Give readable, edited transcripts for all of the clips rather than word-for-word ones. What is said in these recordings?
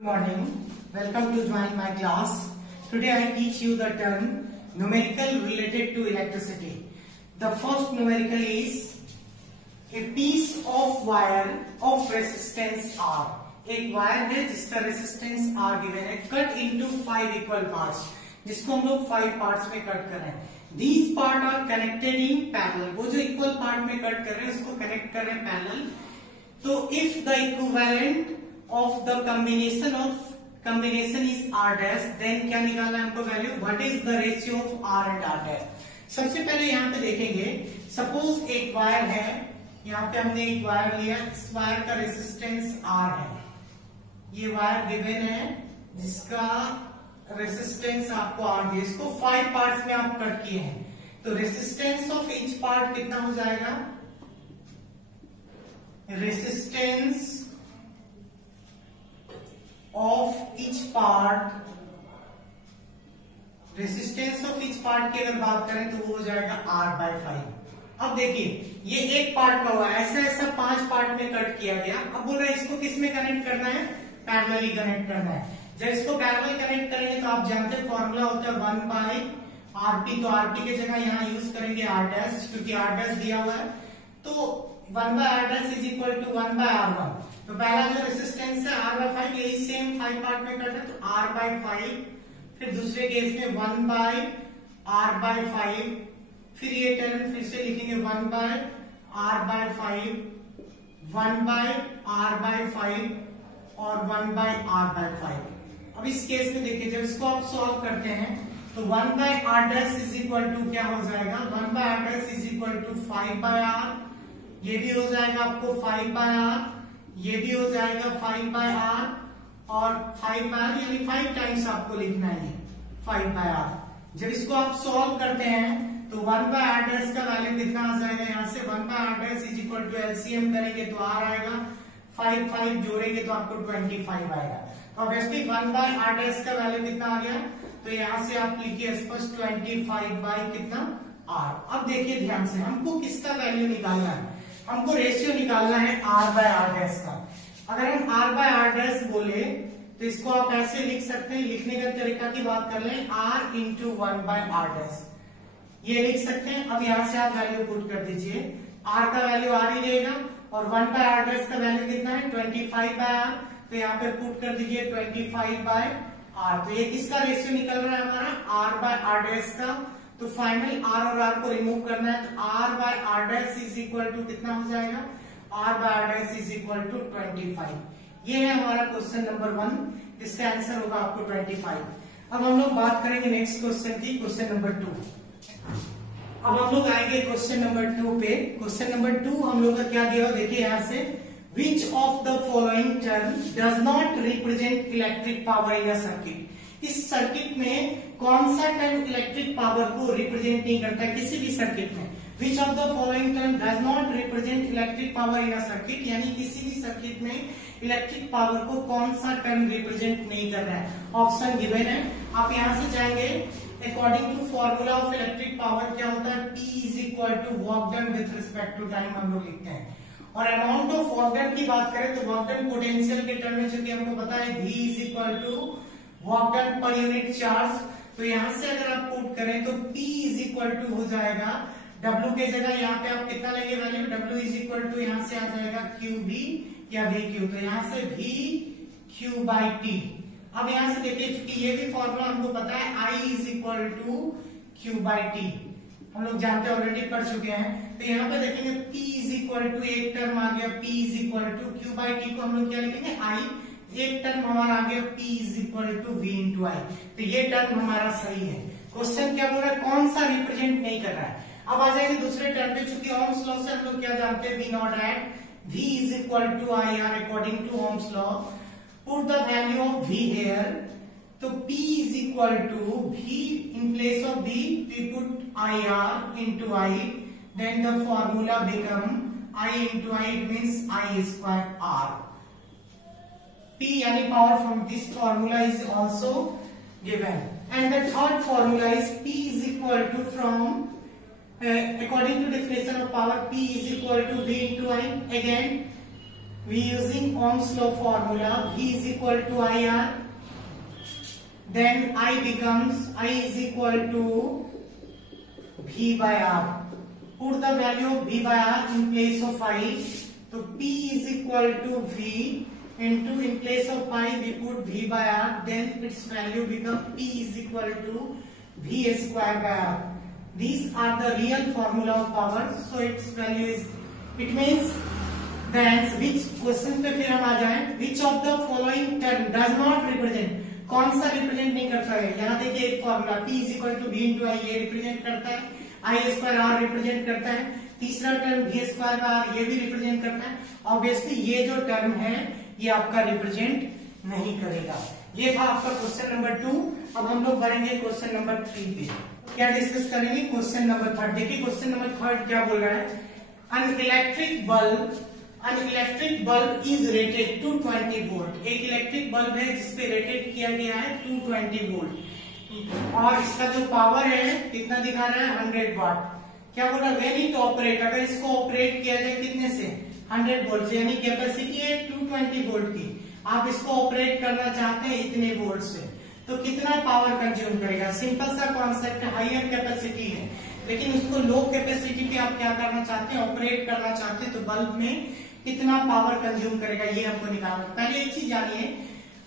Good morning. Welcome to join my class. Today I teach you the term numerical related to electricity. The first numerical is a piece of wire of resistance R. एक wire है जिसका resistance R given है, cut into 5 equal parts, जिसको हम लोग 5 parts में cut कर रहे हैं. These part are connected in parallel. वो जो इक्वल पार्ट में कट कर रहे हैं उसको कनेक्ट कर रहे हैं पैरेलल. तो if the equivalent of the combination is R dash, then क्या निकालना है हमको value, what is the ratio of R and R dash. सबसे पहले यहाँ पे देखेंगे, सपोज एक वायर है, यहाँ पे हमने एक वायर लिया, इस वायर का रेसिस्टेंस R है, ये वायर गिवन है जिसका रेसिस्टेंस आपको R दिया, इसको 5 पार्ट्स में आप कट किए हैं, तो रेसिस्टेंस ऑफ ईच पार्ट कितना हो जाएगा, resistance of each part, resistance of each part की अगर बात करें तो वो हो जाएगा R/5. अब देखिए ये एक पार्ट का हुआ, ऐसा 5 पार्ट में कट किया गया. अब बोल रहा है इसको किस में कनेक्ट करना है, पैरेलली कनेक्ट करना है. जब इसको पैरेलल कनेक्ट करेंगे तो आप जानते हैं फॉर्मूला होता है 1/RT, तो RT की जगह यहाँ यूज करेंगे R डैश, क्योंकि R डैश दिया हुआ है, तो 1/R dash is equal to 1/R1. तो पहला जो रेसिस्टेंस है R/5, यही सेम 5 पार्ट में कट है, तो R/5, फिर दूसरे केस में 1/R/5, फिर ये टर्म फिर से लिखेंगे 1/R/5, 1/R/5 और 1/R/5. अब इस केस में देखिए जब इसको आप सॉल्व करते हैं तो 1/R dash is equal to क्या हो जाएगा, 1/R dash is equal to 5/R, ये भी हो जाएगा आपको 5/R, ये भी हो जाएगा 5/R और 5/R, यानी 5 टाइम्स आपको लिखना है 5/R. जब इसको आप सॉल्व करते हैं तो 1/R डैश का वैल्यू कितना आ जाएगा, यहाँ से 1/R dash is equal to LCM करेंगे तो R आएगा, 5 जोड़ेंगे तो आपको 25 आएगा. तो ऑब्वियसली 1/R डैश का वैल्यू कितना आ गया, तो यहाँ से आप लिखिए स्पष्ट 25 बाई कितना R. अब देखिए ध्यान से, हमको किसका वैल्यू निकालना है, हमको रेशियो निकालना है R/R डैश का. अगर हम R/R डैश बोले तो इसको आप ऐसे लिख सकते हैं, लिखने का तरीका की बात कर लें, R इंटू 1/R डैश, ये लिख सकते हैं. अब यहाँ से आप वैल्यू पुट कर दीजिए, R का वैल्यू R ही रहेगा और 1/R डैश का वैल्यू कितना है 25/R, तो यहाँ पे पुट कर दीजिए 25/R. तो ये किसका रेशियो निकल रहा है हमारा, R/R डैश का. तो फाइनल R और R को रिमूव करना है, तो R/R dash is equal to कितना हो जाएगा, R/R dash is equal to 25. ये है हमारा क्वेश्चन नंबर 1, इसका आंसर होगा आपको 25. अब हम लोग बात करेंगे नेक्स्ट क्वेश्चन की, क्वेश्चन नंबर 2. अब हम लोग आएंगे क्वेश्चन नंबर 2 पे. क्वेश्चन नंबर 2 हम लोग का क्या दिया, देखिए यहाँ से, which of the following term does not represent electric power in a circuit. इस सर्किट में कौन सा टर्म इलेक्ट्रिक पावर को रिप्रेजेंट नहीं करता है किसी भी सर्किट में. Which of the following term does not represent electric power in a circuit, यानी किसी भी सर्किट में इलेक्ट्रिक पावर को कौन सा टर्म रिप्रेजेंट नहीं कर रहा है. ऑप्शन गिवन है, आप यहाँ से जाएंगे, according to formula of electric power क्या होता है, P is equal to work done with respect to time हम लोग लिखते हैं. और अमाउंट ऑफ वर्क डन की बात करें तो वर्क डन पोटेंशियल के टर्म में चूंकि हमको पता है V is equal to work done per unit charge, तो यहाँ से अगर आप पुट करें तो P इज इक्वल टू हो जाएगा, W के जगह यहाँ पे आप कितना लेंगे value, W is equal to यहाँ से आ जाएगा QV या VQ, तो यहाँ से VQ/T. अब यहाँ से देखिए क्योंकि ये भी फॉर्मूला हमको पता है, I is equal to Q/T, हम लोग जानते ऑलरेडी पढ़ चुके हैं. तो यहाँ पे देखेंगे P इज इक्वल टू, एक टर्म आ गया P is equal to Q/T को हम लोग क्या लिखेंगे I, एक टर्म हमारा आ गया P is equal to V into I. तो ये टर्म हमारा सही है. क्वेश्चन क्या बोल रहा है, कौन सा रिप्रेजेंट नहीं कर रहा है. अब आ जाएंगे दूसरे टर्म पे, चूंकि ओम्स लॉ से हम लोग क्या जानते हैं, V not at V is equal to IR according to Ohm's law. Put the value of V here, तो P is equal to V, in place of V we put IR into I, then the formula become I into I, it means I square R. P यानी power from this formula is also given, and the third formula is P is equal to from according to definition of power, P is equal to V into I. Again we using Ohm's law formula, V is equal to IR, then I is equal to V by R. Put the value of V by R in place of I. So P is equal to V into, in place of pi we put V by R, then its value become P is equal to V square by R. These are the real formula of power. So its value is, it means then which question पे फिर हम आ जाएं, which of the following term does not represent, कौन सा represent नहीं करता है। यहाँ देखिए एक formula P is equal to V into I, ये रिप्रेजेंट करता है, I स्क्वायर R रिप्रेजेंट करता है, तीसरा term V square by R ये भी रिप्रेजेंट करता है। ऑब्वियसली ये जो टर्म है ये आपका रिप्रेजेंट नहीं करेगा। ये था आपका क्वेश्चन नंबर 2। अब हम लोग बढ़ेंगे क्वेश्चन नंबर 3 पे। क्या डिस्कस करेंगे क्वेश्चन नंबर 3। देखिए क्वेश्चन नंबर 3 क्या बोल रहा है, an electric bulb is rated 220 volt. एक इलेक्ट्रिक बल्ब है जिसपे रेटेड किया गया है 220 वोल्ट और इसका जो पावर है कितना दिखा रहा है 100 वाट। क्या बोल रहा है, वेन इट ऑपरेट, अगर इसको ऑपरेट किया जाए कितने से 100 वोल्ट से, यानी कैपेसिटी है 220 वोल्ट की, आप इसको ऑपरेट करना चाहते हैं इतने वोल्ट से, तो कितना पावर कंज्यूम करेगा। सिंपल सा कॉन्सेप्ट है, हायर कैपेसिटी है लेकिन उसको लो कैपेसिटी पे आप क्या करना चाहते हैं, ऑपरेट करना चाहते हैं, तो बल्ब में कितना पावर कंज्यूम करेगा ये हमको निकालना। पहले एक चीज जानिए,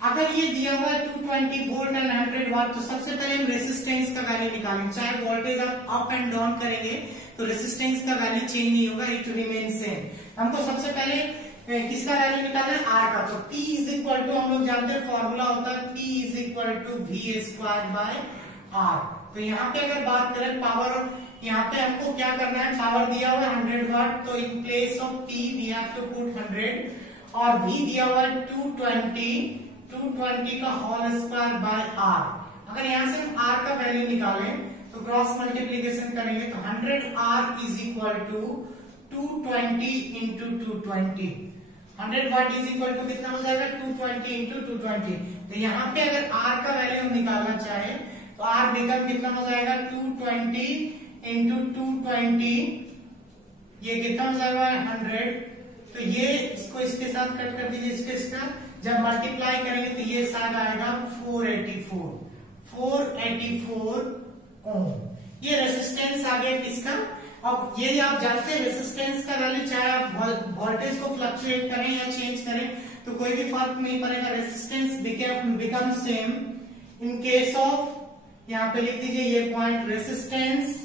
अगर ये दिया हुआ है 220 वोल्ट एंड 100 वाट, तो सबसे पहले हम रेसिस्टेंस का वैल्यू निकालेंगे। चाहे वोल्टेज आप अप एंड डाउन करेंगे तो रेसिस्टेंस का वैल्यू चेंज नहीं होगा, इट रिमेन सेम। हमको सबसे पहले किसका वैल्यू निकालना है, आर का। तो P इज इक्वल टू, हम लोग जानते हैं फॉर्मूला होता है P is equal to V square by R। तो यहाँ पे अगर बात करें पावर, यहाँ पे हमको क्या करना है, पावर दिया हुआ है 100 वाट, तो in place of P we have to put 100 और V दिया हुआ है 220 का होल स्क्वायर बाय R। अगर यहाँ से हम R का वैल्यू निकालें तो क्रॉस मल्टीप्लीकेशन करेंगे तो 100R is equal to 220 into 220, 100 watt is equal to कितना हो जाएगा 220 इंटू 220। तो यहाँ पे अगर R का वैल्यू हम निकालना चाहे तो R बिकम कितना हो जाएगा 220 इंटू 220, ये कितना हो जाएगा 100। तो ये इसको इसके साथ कट कर दीजिए, इसके साथ जब मल्टीप्लाई करेंगे तो ये साथ आएगा 484 ओम। ये रेसिस्टेंस आ गया किसका। अब ये आप जानते हैं रेसिस्टेंस का वैल्यू चाहे आप वोल्टेज को फ्लक्चुएट करें या चेंज करें तो कोई भी फर्क नहीं पड़ेगा, resistance become same in case of, यहाँ पे लिख दीजिए ये point, resistance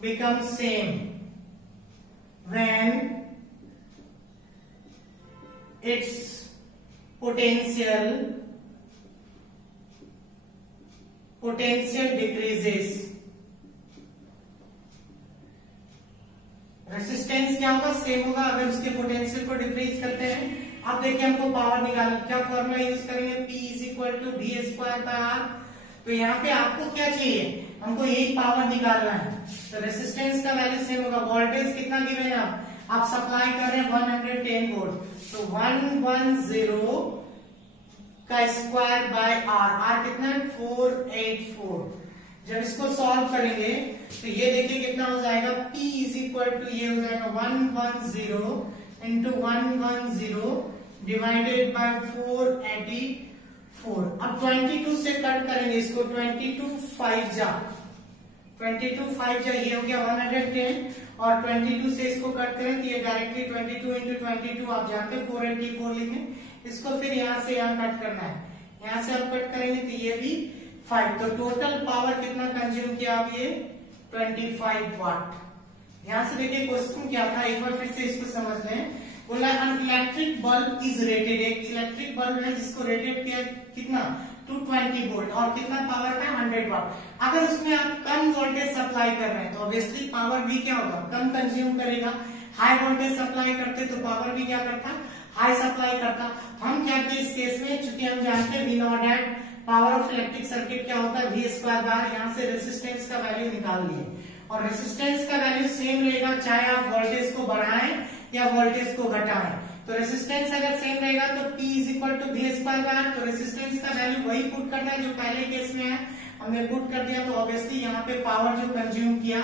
become same when its potential decreases। Resistance क्या होगा, सेम होगा अगर उसके पोटेंशियल को डिक्रीज करते हैं। अब देखिए हमको पावर निकालना, क्या फॉर्मूला यूज करेंगे, P is equal to V square by R। तो यहाँ पे आपको क्या चाहिए, हमको यही पावर निकालना है। तो रेसिस्टेंस का वैल्यू सेम होगा, वोल्टेज कितना गिवन है, आप सप्लाई कर रहे हैं 110 वोल्ट, तो 110 का स्क्वायर बाय R, R कितना है 484। जब इसको सॉल्व करेंगे तो ये देखिए कितना हो जाएगा, P इज इक्वल टू ये हो जाएगा 110 इंटू 110 डिवाइडेड बाय 484। अब 22 से कट करेंगे इसको, 22 5 जा ये हो गया 110 और 22 से इसको कट करें तो ये डायरेक्टली 22 इंटू 22 आप जानते हैं 484 लिखें। इसको फिर यहाँ से यहाँ कट करना है, यहाँ से आप कट करेंगे तो ये भी 5, तो टोटल पावर कितना कंज्यूम किया आप, ये 25 वाट। यहाँ से देखिए क्वेश्चन क्या था, एक बार फिर से इसको समझ लें। बोला an electric bulb is rated, एक इलेक्ट्रिक बल्ब है जिसको रेटेड किया कितना 220 वोल्ट और कितना पावर का 100 वाट। अगर उसमें आप कम वोल्टेज सप्लाई कर रहे हैं तो ऑब्वियसली पावर भी क्या होगा, कम कंज्यूम करेगा। हाई वोल्टेज सप्लाई करते तो पावर भी क्या करता, हाई सप्लाई करता। हम क्या किए इस केस में, चूंकि हम जानते हैं we know that power of electric circuit क्या होता है V स्क्वायर बाय, यहाँ से रेसिस्टेंस का वैल्यू निकाल लिए और रेसिस्टेंस का वैल्यू सेम रहेगा चाहे आप वोल्टेज को बढ़ाएं या वोल्टेज को घटाएं। तो रेसिस्टेंस अगर सेम रहेगा तो P is equal to V square by, तो रेसिस्टेंस का वैल्यू वही पुट करना है जो पहले केस में है। हमने पुट कर दिया, तो ऑब्वियसली यहाँ पे पावर जो कंज्यूम किया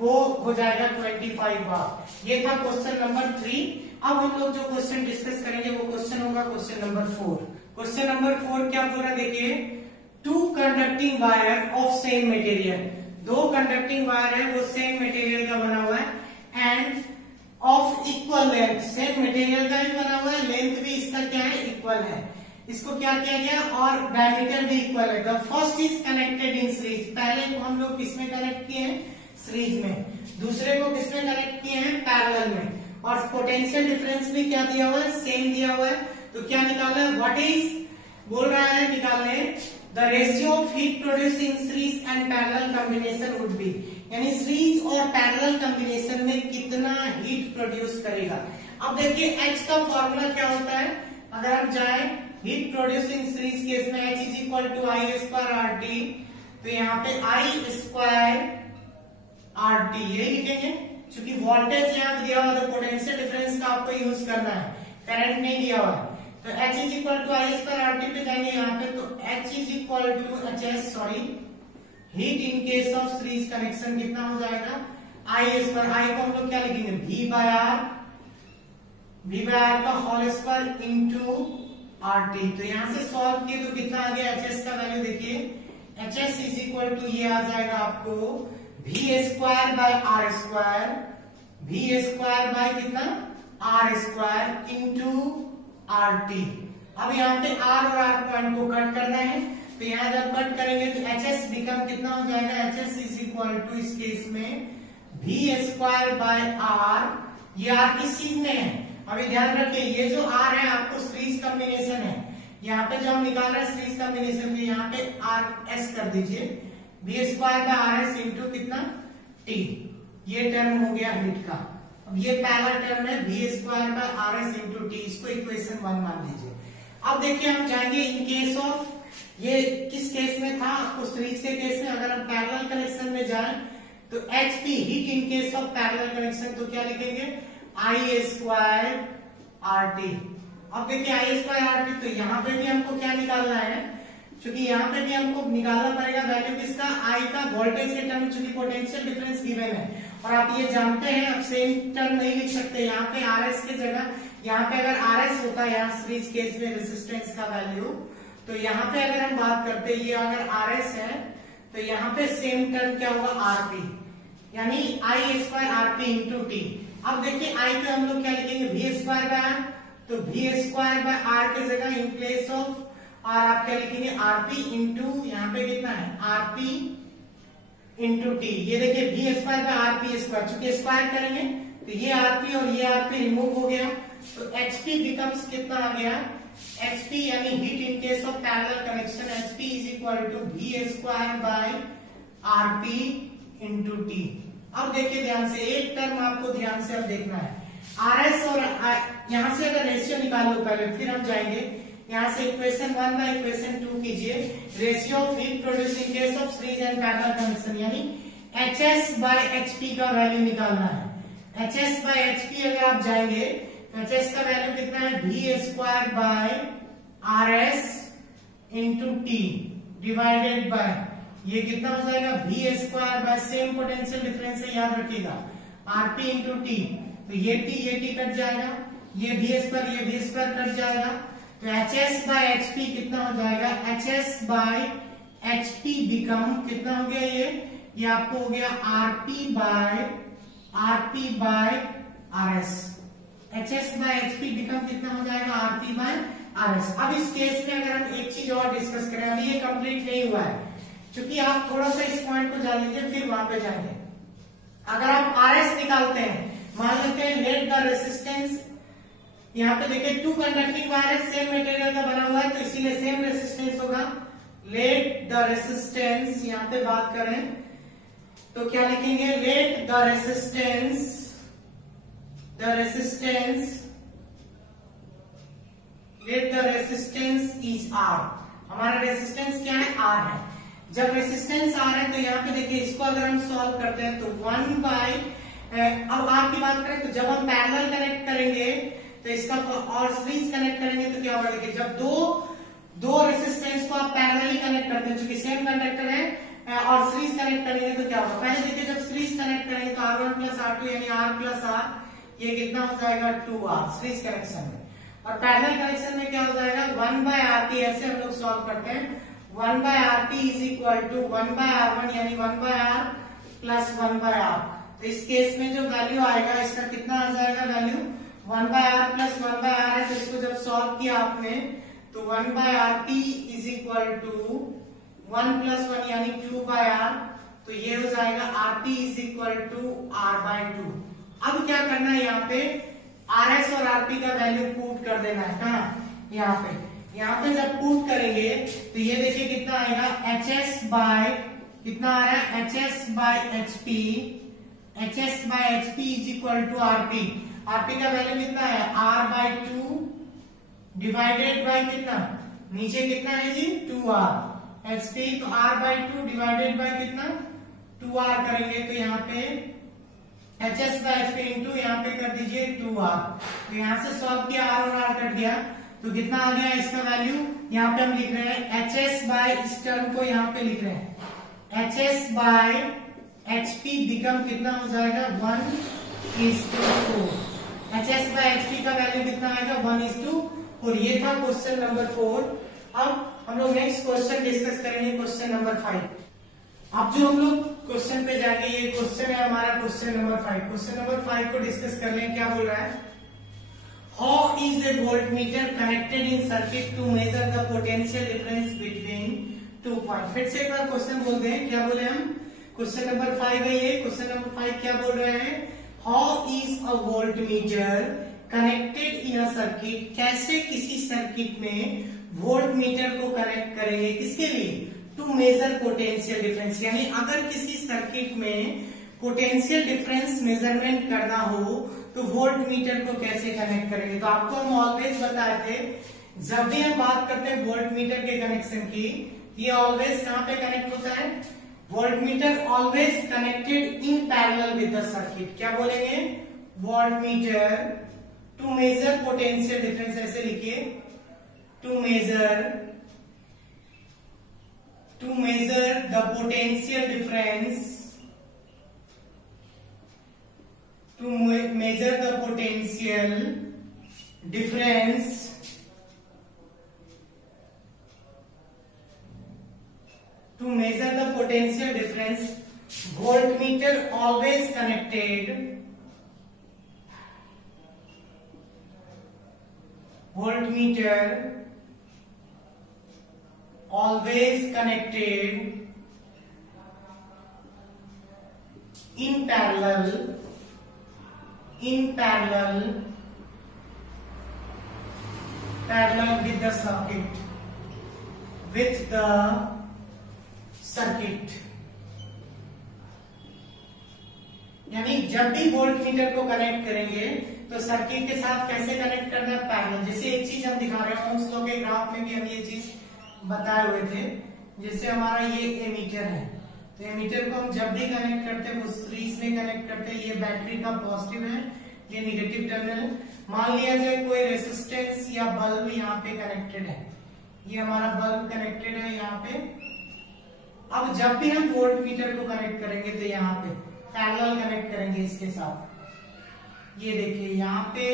वो हो जाएगा 25 वाट। ये था क्वेश्चन नंबर 3। अब हम लोग जो क्वेश्चन डिस्कस करेंगे वो क्वेश्चन होगा क्वेश्चन नंबर 4। क्वेश्चन नंबर 4 क्या बोल रहा है देखिए, 2 conducting wire of same material, 2 conducting wire है वो सेम मटेरियल का बना हुआ है end of equal length, same material का भी बना हुआ है, लेंथ भी इसका क्या है इक्वल है। इसको क्या किया गया और डायमीटर भी इक्वल है। The first is connected in series, पहले को हम लोग किसमें कनेक्ट किए हैं सीरीज में, दूसरे को किसमें कनेक्ट किए हैं पैरेलल में, और पोटेंशियल डिफरेंस भी क्या दिया हुआ है सेम दिया हुआ है। तो क्या निकालना है, व्हाट इज बोल रहा है निकालने, the ratio of heat produce in series and parallel combination would be, यानी सीरीज और पैरेलल कॉम्बिनेशन में कितना हीट प्रोड्यूस करेगा। अब देखिए H का फॉर्मूला क्या होता है, अगर हम जाए heat produce in series case में H is equal to I square R T, तो यहाँ पे आई स्क्वायर आर टी ये लिखेंगे, क्योंकि वोल्टेज यहाँ पे दिया हुआ है, पोटेंशियल डिफरेंस का आपको यूज करना है, करंट नहीं दिया हुआ है। तो H is equal to I square R T पे जाएंगे यहाँ पे, तो H is equal to heat in case of series connection कितना हो जाएगा आई स्क्वायर, आई को हम लोग क्या लिखेंगे V बाय आर का whole square into R T. तो यहाँ से सॉल्व किए तो कितना आ गया HS का वैल्यू देखिए, HS इज इक्वल टू ये आ जाएगा आपको V square by R square, V square by कितना R square into R T. अब यहाँ पे R और R पॉइंट को कट करना है, तो यहाँ जब कट करेंगे तो HS बिकम कितना हो जाएगा, HS इज इक्वल टू इस केस में V स्क्वायर बाय R, ये R किस चीज में है, अभी ध्यान रखिए ये जो R है आपको सीरीज कॉम्बिनेशन है, यहाँ पे जो हम निकाल रहे हैं सीरीज कॉम्बिनेशन के, यहाँ पे RS कर दीजिए, V square bye RS into कितना T, ये टर्म हो गया हीट का। अब ये पहला टर्म है V square bye RS into T, इसको इक्वेशन 1 मान लीजिए। अब देखिए हम जाएंगे इन केस ऑफ, ये किस केस में था आपको सीरीज के केस में, अगर हम पैरेलल कनेक्शन में जाएं तो HP heat in case of parallel connection, तो क्या लिखेंगे आई स्क्वायर आर टी। अब देखिए आई स्क्वायर आर टी, तो यहाँ पे भी हमको क्या निकालना है, क्योंकि यहाँ पे भी हमको निकालना पड़ेगा वैल्यू किसका आई का, वोल्टेज के टर्म, क्योंकि पोटेंशियल डिफरेंस गिवन है और आप ये जानते हैं आप सेम टर्म नहीं लिख सकते, यहाँ पे RS की जगह, यहाँ पे अगर RS होता है यहाँ सीरीज केस में रेजिस्टेंस का वैल्यू, तो यहाँ पे अगर हम बात करते ये अगर RS है तो यहाँ पे सेम टर्म क्या होगा RP, यानी आई स्क्वायर RP इंटू टी। अब देखिए आई पे हम लोग क्या लिखेंगे V स्क्वायर बाय आर, तो V स्क्वायर बाय आर की जगह इन प्लेस ऑफ R आप क्या लिखेंगे RP इंटू यहाँ पे कितना है RP इंटू टी। ये देखिए V square by RP square, चूंकि स्क्वायर करेंगे तो ये RP और ये RP रिमूव हो गया, तो HP बिकम्स कितना आ गया HP, यानी heat in case of parallel connection HP is equal to V square by RP into टी। अब देखिए ध्यान से एक टर्म आपको ध्यान से अब देखना है, RS और यहाँ से अगर रेशियो निकाल लो पहले, फिर हम जाएंगे यहाँ से इक्वेशन 1 बाय इक्वेशन 2 कीजिए, ratio of heat produce in case of series and parallel connection, यानी HS बाय HP का वैल्यू निकालना है। HS बाय HP अगर आप जाएंगे तो HS का वैल्यू कितना है V square bye RS into T divided by, ये कितना हो जाएगा V square bye same potential difference है याद रखिएगा RP इंटू टी, तो ये T कट जाएगा, ये V स्क्वायर कट जाएगा, तो HS बाय HP कितना हो जाएगा, HS बाय HP बिकम कितना हो गया, ये आपको हो गया RP by RS, HS by HP become कितना हो जाएगा RP बाय RS। अब इस केस में अगर हम एक चीज और डिस्कस करें, अभी ये कंप्लीट नहीं हुआ है, क्योंकि आप थोड़ा सा इस पॉइंट को जान लीजिए फिर वहां पे जाएंगे। अगर आप RS निकालते हैं, मान लेते हैं लेट द रेसिस्टेंस, यहाँ पे देखिए 2 कंडक्टिंग वायर सेम मटेरियल का बना हुआ है, तो इसीलिए सेम रेसिस्टेंस होगा। लेट द रेसिस्टेंस, यहाँ पे बात करें तो क्या लिखेंगे, let the resistance is R, हमारा रेसिस्टेंस क्या है R है। जब रेसिस्टेंस R है तो यहाँ पे देखिए इसको अगर हम सॉल्व करते हैं तो 1 बाय, अब R की बात करें तो जब हम पैरेलल कनेक्ट करेंगे तो इसका और सीरीज कनेक्ट करेंगे तो क्या होगा, देखिए जब 2 दो रेसिस्टेंस को आप पैरेलली कनेक्ट करते हैं, क्योंकि सेम कंडक्टर है और सीरीज कनेक्ट करेंगे तो क्या होगा, पहले देखिए जब सीरीज कनेक्ट करेंगे तो R1 प्लस R2 यानी R प्लस R, ये कितना हो जाएगा 2R सीरीज कनेक्शन में, और पैरेलल कनेक्शन में क्या हो जाएगा 1/RT, ऐसे हम लोग सॉल्व करते हैं 1/RT is equal to 1/R1 यानी 1/R प्लस 1/R। तो इस केस में जो वैल्यू आएगा इसका कितना आ जाएगा वैल्यू 1/R प्लस 1/R है, तो इसको जब सॉल्व किया आपने तो 1/RT is equal to 1 plus 1 यानी 2/R, तो ये हो जाएगा RT is equal to R/2। अब क्या करना है, यहाँ पे RS और RP का वैल्यू पुट कर देना है, कहाँ यहाँ पे जब पुट करेंगे तो ये देखिए कितना आएगा HS बाय कितना आ रहा है HS by HP is equal to RP का वैल्यू कितना है R/2 डिवाइडेड बाय कितना, नीचे कितना है जी 2R HP, तो R/2 डिवाइडेड बाय कितना 2R करेंगे तो यहाँ पे HS बाय HP इंटू यहाँ पे कर दीजिए 2R, तो यहाँ से सॉल्व किया R और R कट गया तो कितना आ गया इसका वैल्यू, यहाँ पे हम लिख रहे हैं HS बाय इस टर्म को यहाँ पे लिख रहे हैं HS बाय HP बिकम कितना हो जाएगा 1:4, HS बाय HP का वैल्यू कितना आएगा 1:4। ये था क्वेश्चन नंबर 4। अब हम लोग नेक्स्ट क्वेश्चन डिस्कस करेंगे क्वेश्चन नंबर 5। अब जो हम लोग क्वेश्चन पे जाएंगे ये क्वेश्चन है हमारा क्वेश्चन नंबर 5। क्वेश्चन नंबर 5 को डिस्कस कर लें, क्या बोल रहा है, how is a voltmeter connected in circuit to measure the potential difference between 2 point. फिर से एक बार क्वेश्चन बोलते हैं, क्या बोले हम, क्वेश्चन नंबर 5 है ये। क्वेश्चन नंबर 5 क्या बोल रहे हैं, how is a voltmeter connected in a circuit, कैसे किसी सर्किट में वोल्टमीटर को कनेक्ट करेंगे, किसके लिए, टू मेजर पोटेंशियल डिफरेंस, यानी अगर किसी सर्किट में पोटेंशियल डिफरेंस मेजरमेंट करना हो तो वोल्टमीटर को कैसे कनेक्ट करेंगे। तो आपको हम ऑलवेज बताए थे जब भी हम बात करते हैं वोल्टमीटर के कनेक्शन की, ये ऑलवेज कहां पे कनेक्ट होता है, voltmeter always connected in parallel with the circuit. क्या बोलेंगे, voltmeter to measure potential difference, ऐसे लिखिए to measure the potential difference, to measure the potential difference voltmeter always connected in parallel with the circuit, यानी जब भी voltmeter को connect करेंगे तो सर्किट के साथ कैसे कनेक्ट करना है, पैरेलल। जैसे एक चीज हम दिखा रहे हैं, ओम्स लॉ के ग्राफ में भी हम ये चीज बताए हुए थे। जैसे हमारा ये एमीटर है, तो एमीटर को हम जब भी कनेक्ट करते हैं वो सीरीज में कनेक्ट करते हैं। ये बैटरी का पॉजिटिव है, ये निगेटिव टर्मिनल है। मान लिया जाए कोई रेसिस्टेंस या बल्ब यहाँ पे कनेक्टेड है, ये हमारा बल्ब कनेक्टेड है यहाँ पे। अब जब भी हम वोल्टमीटर को कनेक्ट करेंगे तो यहाँ पे पैरेलल कनेक्ट करेंगे इसके साथ। ये देखिए यहाँ पे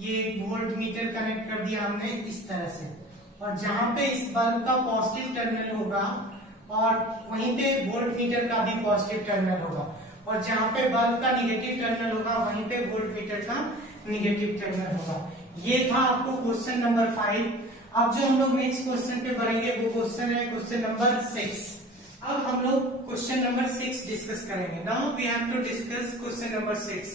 ये वोल्टमीटर कनेक्ट कर दिया हमने इस तरह से, और जहां पे इस बल्ब का पॉजिटिव टर्मिनल होगा और वहीं पे वोल्टमीटर का भी पॉजिटिव टर्मिनल होगा, और जहां पे बल्ब का निगेटिव टर्मिनल होगा वहीं पे वोल्टमीटर का निगेटिव टर्मिनल होगा। ये था आपको क्वेश्चन नंबर 5। अब जो हम लोग नेक्स्ट क्वेश्चन पे बढ़ेंगे वो क्वेश्चन है क्वेश्चन नंबर 6। अब हम लोग क्वेश्चन नंबर 6 डिस्कस करेंगे। Now we have to discuss question number 6।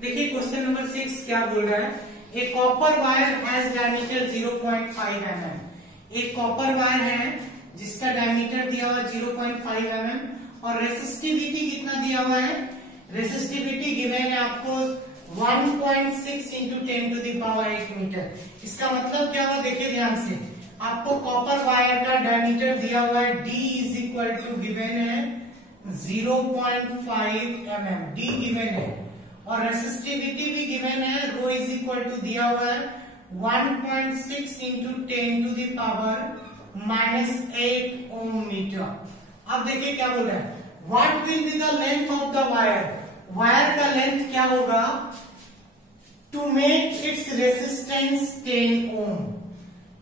देखिए क्वेश्चन नंबर 6 क्या बोल रहा है, a copper wire has diameter 0.5 mm। एक कॉपर वायर है जिसका डायमीटर दिया हुआ 0.5 mm और रेसिस्टिविटी कितना दिया हुआ है, रेसिस्टिविटी गिवन है आपको 1.6 × 10⁸ मीटर। इसका मतलब क्या हुआ, देखिए ध्यान से, आपको कॉपर वायर का डायमीटर दिया हुआ है d = गिवन है 0.5 mm, d गिवन है, और रेसिस्टिविटी भी गिवन है, ρ = दिया हुआ है 1.6 into 10 to the power -8 ohm meter. अब देखिए क्या बोल रहा है, what will be the length of the wire, wire का लेंथ क्या होगा to make its resistance 10 ohm.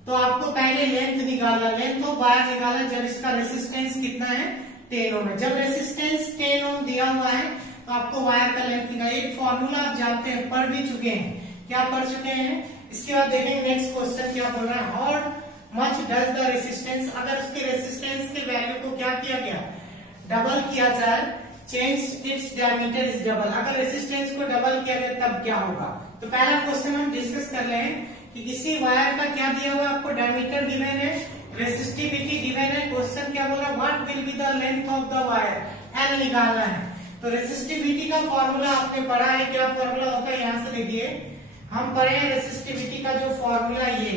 तो आपको पहले लेंथ निकालना, लेंथ ऑफ वायर निकालना जब इसका रेसिस्टेंस कितना है 10 ओम है। जब रेसिस्टेंस 10 ओम दिया हुआ है तो आपको वायर का लेंथ निकालना। एक फॉर्मूला आप जानते हैं, पढ़ भी चुके हैं। क्या पढ़ चुके हैं? इसके बाद देखेंगे नेक्स्ट क्वेश्चन क्या बोल रहा है, how much does the resistance, अगर उसके रेसिस्टेंस के वैल्यू को क्या किया गया, डबल किया जाए, change its diameter is double, अगर रेसिस्टेंस को डबल किया गया तब क्या होगा। तो पहला क्वेश्चन हम डिस्कस कर रहे हैं कि किसी वायर का क्या दिया हुआ, आपको डायमीटर गिवन है, रेसिस्टिविटी गिवन है। क्वेश्चन क्या बोल रहा है, what will be the length of the wire, L निकालना है। तो रेसिस्टिविटी का फॉर्मूला आपने पढ़ा है, क्या फॉर्मूला होता है, यहां से देखिए हम पढ़े हैं रेसिस्टिविटी का जो फॉर्मूला, ये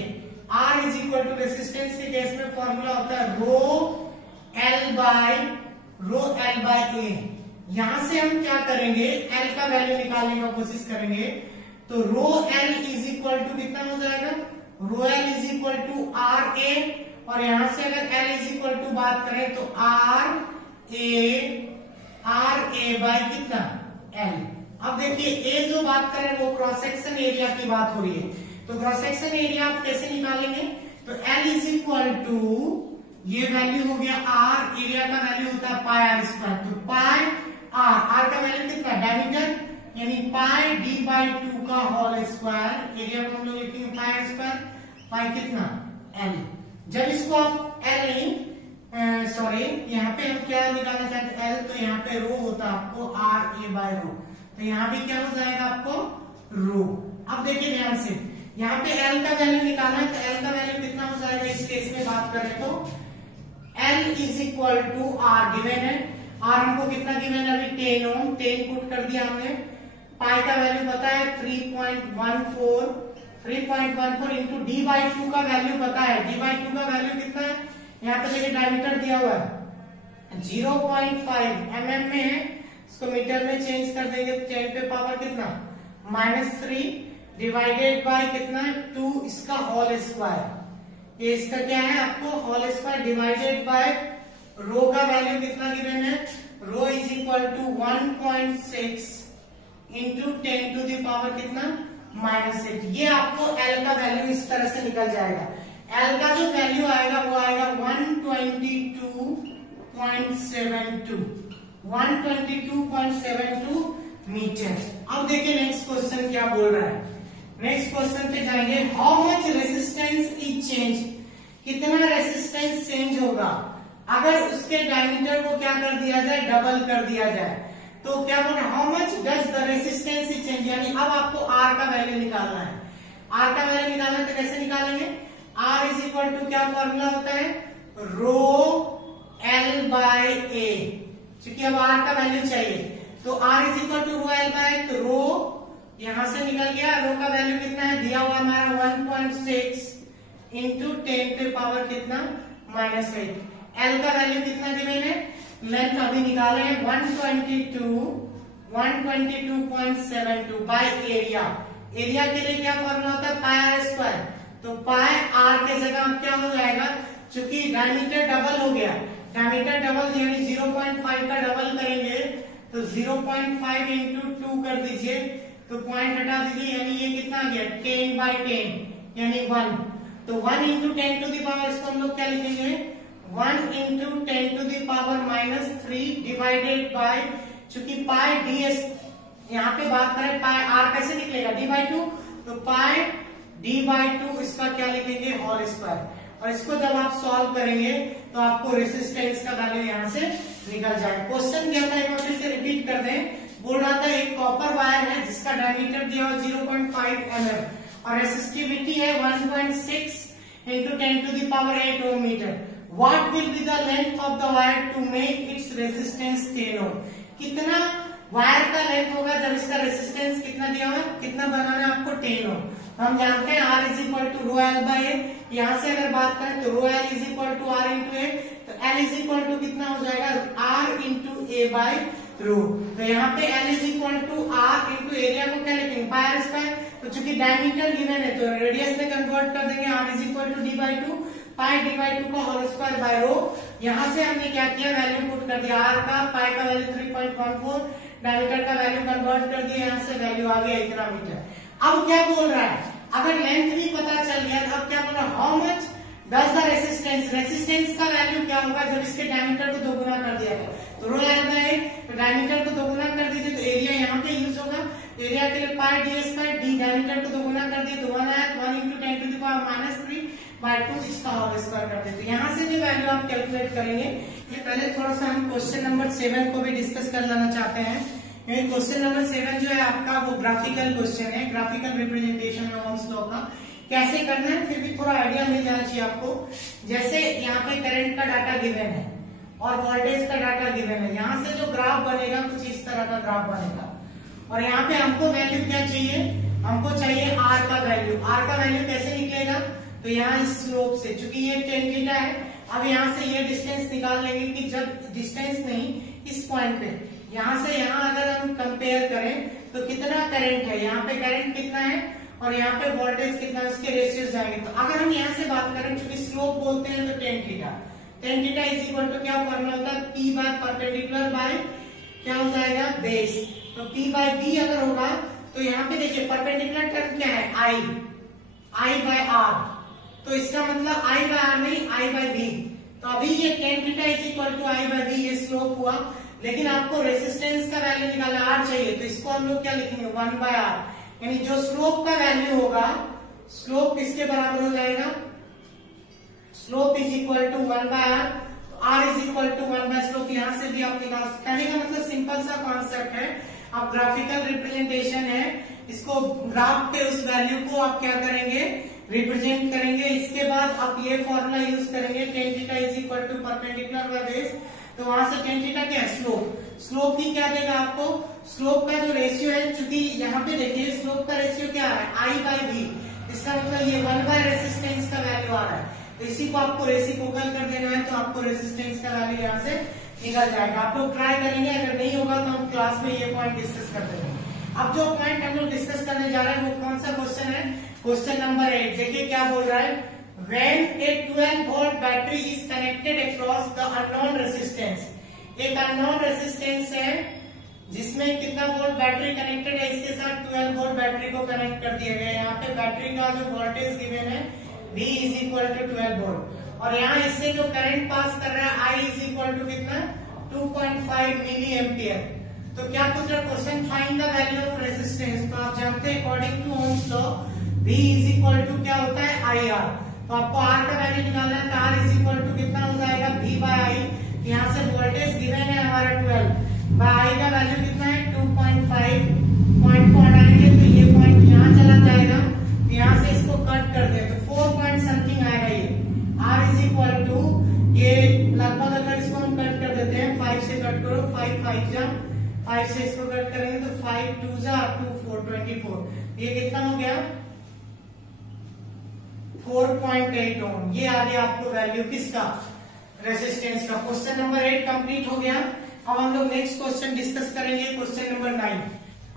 R is equal to resistance के केस में फॉर्मूला होता है रो एल बाय ए। यहां से हम क्या करेंगे, एल का वैल्यू निकालने का कोशिश करेंगे। तो rho L is equal to कितना हो जाएगा, rho L is equal to R A, और यहां से अगर एल इज इक्वल टू बात करें तो आर ए बाय कितना एल। अब देखिए ए जो बात करें वो क्रॉस सेक्शन एरिया की बात हो रही है, तो क्रॉस सेक्शन एरिया आप कैसे निकालेंगे, तो एल इज इक्वल टू, ये वैल्यू हो गया आर, एरिया का वैल्यू होता है पाई आर स्क्वायर, तो पाई आर का वैल्यू कितना, डायमीटर, यानी पाई डी बाई 2 का होल स्क्वायर, एरिया को हम लोग लिखेंगे पाई आर स्क्वायर, पाई कितना एल। जब इसको आप एल नहीं सॉरी यहाँ पे हम क्या निकालना चाहते हैं एल, तो यहाँ पे रो होता है आपको आर ए बाय रो, तो यहाँ भी क्या हो जाएगा आपको रो। अब देखिए ध्यान से, यहाँ पे एल का वैल्यू निकालना है, तो एल का वैल्यू कितना हो जाएगा इस केस में बात करें तो L is equal to R given है, आर हमको कितना गिवन है अभी 10 ओम, 10 पुट कर दिया हमने, पाई का वैल्यू पता है 3.14 इंटू डी बाई 2 का वैल्यू पता है, डी बाई 2 का वैल्यू कितना है, यहाँ पे देखिए डायमीटर दिया हुआ है 0.5 mm में है, इसको मीटर में चेंज कर देंगे, 10 पे पावर कितना -3 डिवाइडेड बाय कितना 2, इसका होल स्क्वायर, ये इसका क्या है आपको whole square divided by rho का वैल्यू कितना गिवन है, rho is equal to 1.6 into 10 to the power कितना -8। ये आपको एल का वैल्यू इस तरह से निकल जाएगा, एल का जो वैल्यू आएगा वो आएगा 122.72 मीटर। अब देखिए नेक्स्ट क्वेश्चन क्या बोल रहा है, नेक्स्ट क्वेश्चन पे जाएंगे, how much resistance is change, कितना रेसिस्टेंस चेंज होगा अगर उसके डायमीटर को क्या कर दिया जाए, डबल कर दिया जाए। तो क्या बोल रहा है, how much does the resistance is change, यानी अब आपको आर का वैल्यू निकालना है, आर का वैल्यू निकालना है तो कैसे निकालेंगे, आर इज इक्वल टू क्या फॉर्मूला होता है, रो एल बाय ए, क्योंकि अब आर का वैल्यू चाहिए, तो R is equal to rho L by, तो रो यहां से निकल गया, रो का वैल्यू कितना है दिया हुआ हमारा 1.6 इंटू 10 पे पावर कितना -8, एल का वैल्यू कितना गिवन है, लेंथ अभी निकाले हैं 122.72 बाय एरिया, एरिया के लिए क्या फॉर्मूला होता है पाई आर स्क्वायर, तो पाई आर के जगह अब क्या हो जाएगा, चूंकि डायमीटर डबल हो गया, डायमीटर डबल यानी 0.5 का डबल करेंगे तो 0.5 इंटू 2 कर दीजिए, तो पॉइंट हटा दीजिए, यानी ये कितना आ गया 10 बाई 10 यानी 1, तो 1 इंटू 10 टू द पावर, इसको हम लोग क्या लिखेंगे 1 into 10 to the power -3 divided by, चूंकि पाई डी एस यहाँ पे बात करें पाई आर कैसे निकलेगा डी बाई 2, तो पाई डी बाई 2 इसका क्या लिखेंगे होल स्क्वायर, और इसको जब आप सॉल्व करेंगे तो आपको रेसिस्टेंस का वैल्यू यहाँ से निकल जाए। क्वेश्चन क्या था एक बार फिर से रिपीट कर दें, बोल रहा था एक कॉपर वायर है जिसका डायमीटर दिया हुआ 0.5 mm और रेसिस्टिविटी है 1.6 into 10 to the power 8 ohm meter, what will be the length of the wire to make its resistance 10 ohm, कितना वायर का लेंथ होगा जब इसका रेसिस्टेंस कितना दिया हुआ, कितना बनाना है आपको 10 ओम। हम जानते हैं R is equal to rho L by A, यहां से अगर बात करें तो rho L is equal to R into A, तो एल इज इक्वल टू कितना हो जाएगा R into A by rho, तो यहाँ पे L is equal to R into area को क्या लिखेंगे पाई आर स्क्वायर, तो चूंकि डायमीटर गिवन है तो रेडियस में कन्वर्ट कर देंगे, r is equal to d/2 pi d/2 का होल स्क्वायर बाय रो। यहाँ से हमने क्या किया, वैल्यू पुट कर दिया, r का पाई का वैल्यू 3.14, डायमीटर का वैल्यू कन्वर्ट कर दिया, यहाँ से वैल्यू आ गया इतना मीटर। अब क्या बोल रहा है, अगर लेंथ भी पता चल गया तो अब क्या बोल रहा है, how much does the resistance, resistance का वैल्यू क्या होगा जब इसके डायमीटर को दोगुना कर दिया गया, तो रो है तो डायमीटर को दोगुना कर दीजिए तो एरिया यहाँ पे यूज होगा, एरिया के लिए पाई ds स्क्वायर, डी डायमीटर को दोगुना कर दिए तो 1 आया, 1 into 10 to the power -3/2 इसका होल स्क्वायर कर देते। तो यहाँ से जो वैल्यू आप कैलकुलेट करेंगे, ये पहले थोड़ा सा हम क्वेश्चन नंबर 7 को भी डिस्कस कर लेना चाहते हैं। क्वेश्चन नंबर 7 जो है आपका वो ग्राफिकल क्वेश्चन है, ग्राफिकल रिप्रेजेंटेशन है ओम्स लॉ का, कैसे करना है फिर भी थोड़ा आइडिया मिल जाना चाहिए आपको। जैसे यहाँ पे करंट का डाटा गिवन है और वोल्टेज का डाटा गिवन है, यहाँ से जो ग्राफ बनेगा कुछ इस तरह का ग्राफ बनेगा, और यहाँ पे हमको वैल्यू क्या चाहिए, हमको चाहिए r का वैल्यू। r का वैल्यू कैसे निकलेगा, तो यहाँ इस स्लोप से, चूंकि ये tan थीटा है, अब यहाँ से ये डिस्टेंस निकाल लेंगे कि जब डिस्टेंस नहीं इस पॉइंट पे, यहाँ से यहाँ अगर हम कंपेयर करें तो कितना करंट है, यहाँ पे करंट कितना है और यहाँ पे वोल्टेज कितना है, उसके रेशियोज जाएंगे। तो अगर हम यहाँ से बात करें, चूंकि स्लोप बोलते हैं तो tan theta is equal to क्या फॉर्मूला होता है, p बाय परपेंडिकुलर बाय क्या हो जाएगा बेस, तो p बाय b अगर होगा तो यहाँ पे देखिए परपेंडिकुलर टर्म क्या है I बाय r, तो इसका मतलब I बाय r नहीं I बाय b, तो अभी ये tan theta is equal to I by b ये स्लोप हुआ, लेकिन आपको रेसिस्टेंस का वैल्यू निकालना r चाहिए, तो इसको हम लोग क्या लिखेंगे 1 बाय r, यानी जो स्लोप का वैल्यू होगा, स्लोप किसके बराबर हो जाएगा, slope is equal to 1 by r, r is equal to 1 by slope, यहाँ से भी आप निकाल, कहने का मतलब सिंपल सा कॉन्सेप्ट है। अब ग्राफिकल रिप्रेजेंटेशन है, इसको ग्राफ पे उस वैल्यू को आप क्या करेंगे, रिप्रेजेंट करेंगे। इसके बाद आप ये फॉर्मूला यूज करेंगे, tan theta is equal to perpendicular by base, तो वहां से tan थीटा क्या है स्लोप ही क्या देगा आपको, स्लोप का जो रेशियो है, चूंकि यहाँ पे देखिए स्लोप का रेशियो क्या है I बाय b, इसका मतलब ये 1 बाय रेसिस्टेंस का वैल्यू आ रहा है, तो इसी को आपको रेसिप्रोकल कर देना है, तो आपको रेसिस्टेंस का वैल्यू यहाँ से निकल जाएगा। आप लोग ट्राई करेंगे, अगर नहीं होगा तो हम क्लास में ये पॉइंट डिस्कस कर देंगे। अब जो पॉइंट हम लोग डिस्कस करने जा रहे हैं वो कौन सा क्वेश्चन है, क्वेश्चन नंबर 8। देखिए क्या बोल रहा है, when a 12 volt battery is connected across the unknown resistance, एक अननोन रेसिस्टेंस है जिसमें कितना वोल्ट बैटरी कनेक्टेड है, इसके साथ 12 वोल्ट बैटरी को कनेक्ट कर दिया गया है। यहाँ पे बैटरी का जो वोल्टेज गिवन है V is equal to 12 volt, और यहाँ इससे जो करंट पास कर रहा है I इज इक्वल टू कितना 2.5 मिली एम्पियर। तो क्या पूछ रहा है question, find the value of resistance. तो आप जानते हैं according to Ohm's law V is equal to क्या होता है IR, तो आपको R का वैल्यू निकालना है, तो R इज इक्वल टू कितना हो जाएगा V बाय I, यहाँ से वोल्टेज गिवन है हमारा 12 बाय I का वैल्यू कितना है 2.5, पॉइंट को हटाएंगे तो ये पॉइंट यहाँ चला जाएगा, यहाँ से इसको कट कर दे तो 4 पॉइंट समथिंग आएगा। ये R इज इक्वल टू ये लगभग अगर इसको हम कट कर देते हैं 5 से कट करो, 5 से इसको कट करेंगे तो 5 2 जा 2 4 24, ये कितना हो गया 4.8 ओम। ये आ गया आपको वैल्यू किसका, रेसिस्टेंस का। क्वेश्चन नंबर 8 कंप्लीट हो गया। अब हम लोग नेक्स्ट क्वेश्चन डिस्कस करेंगे, क्वेश्चन नंबर 9।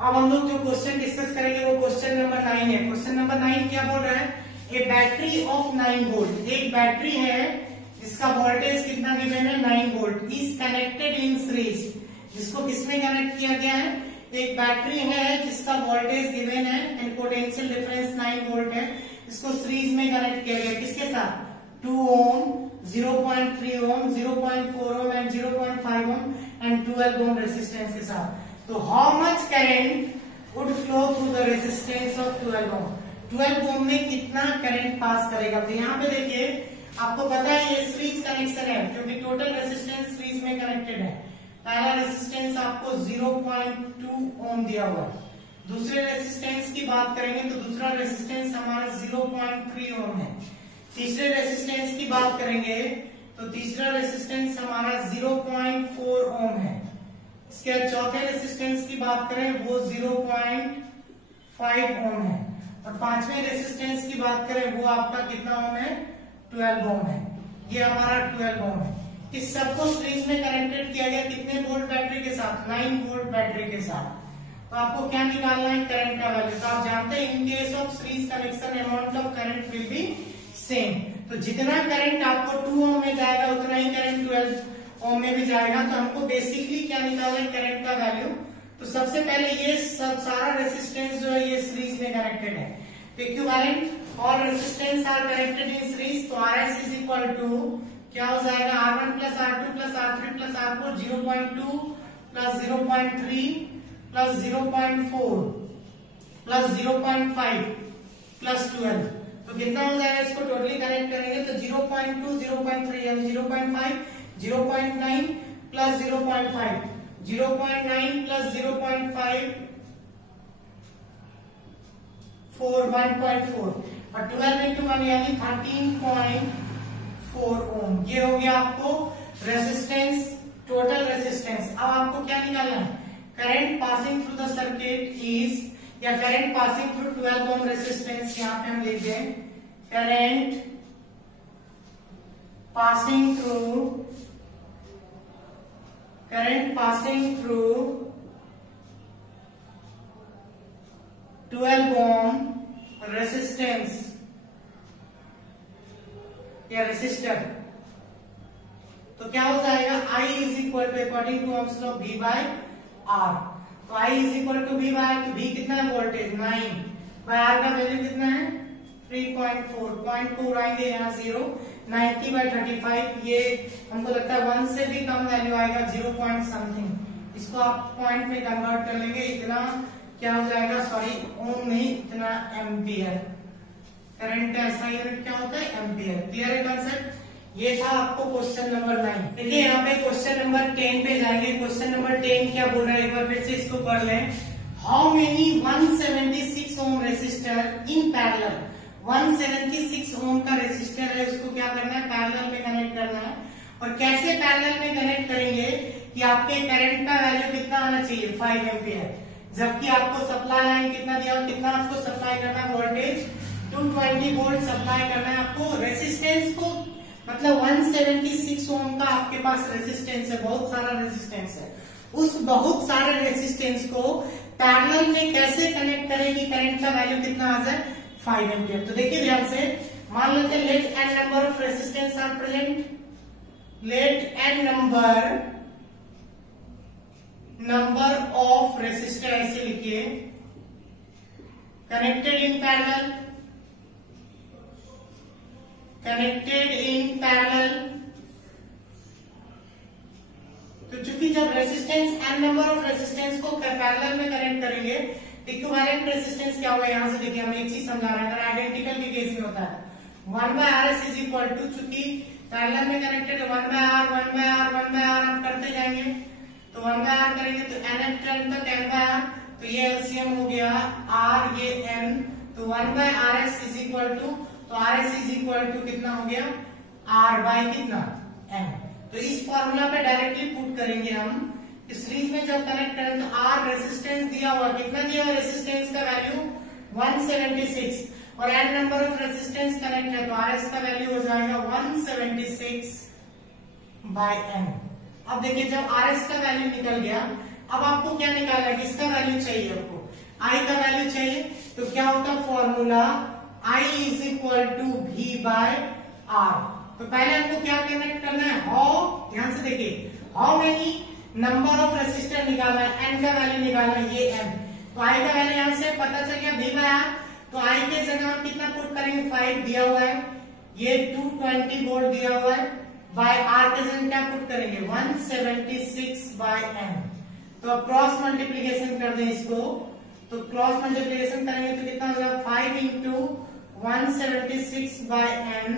अब हम लोग जो क्वेश्चन डिस्कस करेंगे वो क्वेश्चन नंबर 9 है। क्वेश्चन नंबर 9 क्या बोल रहा है, ए बैटरी ऑफ 9 वोल्ट, एक बैटरी है जिसका वोल्टेज कितना गिवन है 9 volt, is connected in series, जिसको किसमें कनेक्ट किया गया है, एक बैटरी है जिसका वोल्टेज गिवन है एंड पोटेंशियल डिफरेंस 9 वोल्ट है, इसको सीरीज में कनेक्ट किया गया किसके साथ 2 ohm, 0.3 ohm, 0.4 ohm and 0.5 ohm and 12 ohm resistance के साथ। तो how much current would flow through the resistance of 12 ohm, 12 ohm में कितना करंट पास करेगा। तो यहाँ पे देखिए आपको पता है ये सीरीज कनेक्शन है क्योंकि टोटल रेसिस्टेंस सीरीज में कनेक्टेड है। पहला रेसिस्टेंस आपको 0.2 ओम दिया हुआ है, दूसरे रेसिस्टेंस की बात करेंगे तो दूसरा रेसिस्टेंस हमारा 0.3 ओम है, तीसरे रेसिस्टेंस की बात करेंगे तो तीसरा रेसिस्टेंस हमारा 0.4 ओम है, इसके बाद चौथे रेसिस्टेंस की बात करें वो 0.5 ओम है, और पांचवें रेसिस्टेंस की बात करें वो आपका कितना ओम है 12 ओम है। ये हमारा 12 ओम है। इस सबको सीरीज में कनेक्टेड किया गया कितने वोल्ट बैटरी के साथ 9 वोल्ट बैटरी के साथ। तो आपको क्या निकालना है, करंट का वैल्यू। तो आप जानते हैं इन case of series connection amount of current will be same. तो जितना करंट आपको 2 ओम में जाएगा उतना ही करंट 12 ओम में भी जाएगा। तो हमको बेसिकली क्या निकालना है, करंट का वैल्यू। तो सबसे पहले ये सब सारा रेसिस्टेंस जो है ये सीरीज में कनेक्टेड है। तो इक्विवेलेंट और resistance are connected in series. तो RS इज इक्वल टू क्या हो जाएगा, R1 plus R2 plus R3 plus R4, 0.2 plus 0.3 plus 0.4 plus 0.5 plus 12। तो कितना हो जाएगा, इसको टोटली कनेक्ट करेंगे तो 0.2 0.3 यानी 0.5 0.9 प्लस 0.5 0.9 प्लस 0.5 4 1.4 और 12 इंटू 1 यानी 13.4 ओम। ये हो गया आपको रेसिस्टेंस, टोटल रेसिस्टेंस। अब आपको क्या निकालना है, current passing through the circuit is, या current passing through 12 ohm resistance. यहां पे हम लिख दें current passing through 12 ohm resistance या रेसिस्टर। तो क्या हो जाएगा, I is equal to according to Ohm's law V by R। तो I is equal to V by, तो V कितना है वोल्टेज 9 बाय R का वैल्यू कितना है 3.4, 0.4 आएंगे यहाँ 0, 90 बाय 35, ये हमको लगता है 1 से भी कम वैल्यू आएगा 0 पॉइंट समथिंग। इसको आप पॉइंट में कन्वर्ट कर लेंगे, इतना क्या हो जाएगा, सॉरी ओम नहीं, इतना एम्पियर। करंट का ऐसा यूनिट क्या होता है, एम्पियर। क्लियर है कॉन्सेप्ट। ये था आपको क्वेश्चन नंबर 9। देखिए यहाँ पे क्वेश्चन नंबर 10 पे जाएंगे। क्वेश्चन नंबर 10 क्या बोल रहा है, एक बार फिर से इसको पढ़ लें। How many 176 ohm resistor in parallel, 176 ओम का रेसिस्टर है, उसको क्या करना है, पैरेलल में कनेक्ट करना है। और कैसे पैरेलल में कनेक्ट करेंगे कि आपके करंट का वैल्यू कितना आना चाहिए 5 एम्पियर, जबकि आपको सप्लाई लाइन कितना दिया, कितना आपको सप्लाई करना है, वोल्टेज 220 वोल्ट सप्लाई करना है आपको। रेसिस्टेंस को मतलब 176 ओम का आपके पास रेसिस्टेंस है, बहुत सारा रेसिस्टेंस है। उस बहुत सारे रेसिस्टेंस को पैरेलल में कैसे कनेक्ट करें कि करंट का वैल्यू कितना आ जाए 5 एम्पियर। तो देखिए ध्यान से, मान लेते हैं let n number of resistance are present, let n number of resistor, ऐसे लिखिए, connected in parallel, connected in parallel. तो चूंकि जब resistance n number of resistance को पैरेलल में कनेक्ट करेंगे, इक्विवेलेंट रेसिस्टेंस क्या होगा, यहां से देखिए हम एक चीज समझा रहे हैं, अगर आइडेंटिकल के केस में होता है 1 by RS is equal to, चूंकि पैरेलल में कनेक्टेड है 1 by R 1 by R 1 by R हम करते जाएंगे। तो 1 बाय R करेंगे तो n टर्न तक n बाय R, तो ये एलसीएम हो गया R, ये n, तो 1 by RS is equal to, तो RS इज इक्वल टू कितना हो गया R बाय कितना n। तो इस फॉर्मूला पे डायरेक्टली पुट करेंगे हम। सीरीज में जब कनेक्ट करें तो R रेसिस्टेंस दिया हुआ, कितना दिया हुआ रेसिस्टेंस का वैल्यू 176, और n number of resistance connect है तो RS का वैल्यू हो जाएगा 176 बाय n। अब देखिए जब RS का वैल्यू निकल गया, अब आपको क्या निकालना है, किसका वैल्यू चाहिए, आपको I का वैल्यू चाहिए। तो क्या होता है formula, I is equal to V by R। तो पहले आपको क्या कनेक्ट करना है, हाउ, ध्यान से देखिए, how many number of resistor निकालना है, n का वैल्यू निकालना है, ये n। तो I का वैल्यू यहां से पता चल गया V बाय R। तो I के जगह हम कितना पुट करेंगे, 5 दिया हुआ है, ये 220 वोल्ट दिया हुआ है, बाय R के जगह क्या पुट करेंगे 176 बाय n। तो अब क्रॉस मल्टीप्लीकेशन कर दें इसको, तो क्रॉस मल्टीप्लीकेशन करेंगे तो कितना हो जाएगा 5 into 176 by n